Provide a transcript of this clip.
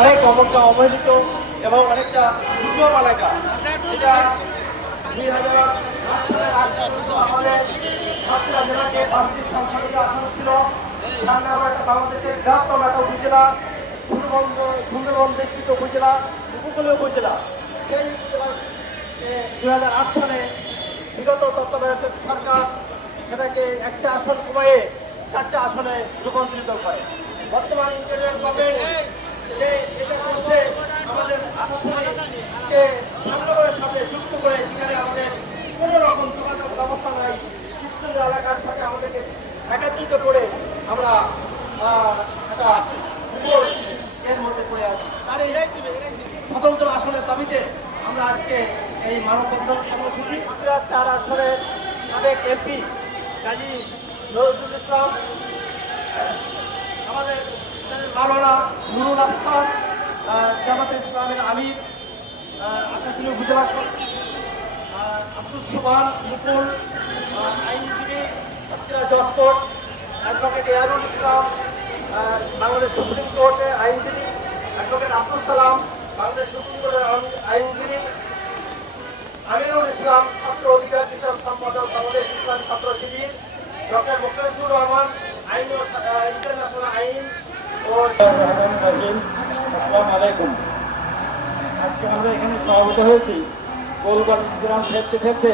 অনেক অবহেলিত এবং অনেকটা দুর্গম এলাকা। এটা 2008 সালের আগ পর্যন্ত আমাদের সাতক্ষীরা জেলাকে 5টি সংসদীয় আসন ছিল। সামনে আমরা একটা বাংলাদেশের বৃহত্তম একটা উপজেলা, সুন্দরবন বেষ্টিত উপজেলা, উপকূলীয় উপজেলা। সেই উপজেলা 2008 সালে বিগত তত্ত্বাবধায়ক সরকার সেটাকে একটা আসন কমিয়ে 4টে আসনে রূপান্তরিত করে। বর্তমান ইন্টারিয়র গভর্নমেন্ট যে এটা করছে, আমাদের আশাশুনিকে সুন্দরবনের সাথে যুক্ত করে, যেখানে আমাদের কোনো রকম যোগাযোগ ব্যবস্থা নাই, স্কুল এলাকার সাথে আমাদেরকে একত্রিত করে আমরা একটা এর মধ্যে পড়ে আছি। তার এই স্বতন্ত্র আসনের দাবিতে আমরা আজকে এই মানববন্ধন কর্মসূচি 4 আসনের সাবেক এমপি কাজী নজরুল ইসলাম, আমাদের মাওলানা নুরুল আফসার, জামাতে ইসলামের আমির, আশাশুনি উপজেলা আব্দুল সুবহান মুকুল, আইনজীবী সাতক্ষীরা জজ কোর্ট, অ্যাডভোকেট ইয়ারুল ইসলাম, বাংলাদেশ সুপ্রিম কোর্টের আইনজীবী অ্যাডভোকেট আব্দুল সালাম, বাংলাদেশ সুপ্রিম কোর্টের আইনজীবী আমিরুল ইসলাম, ছাত্র অধিকার বিষয়ক সম্পাদক বাংলাদেশ ইসলাম ছাত্র শিবির, ডক্টর মুখলেসুর রহমান, আইন ও ইন্টারন্যাশনাল আইন ও আসসালামু আলাইকুম। আজকে আমরা এখানে সমবেত হয়েছি গোলগঞ্জ গ্রাম ফেরতে ফেরতে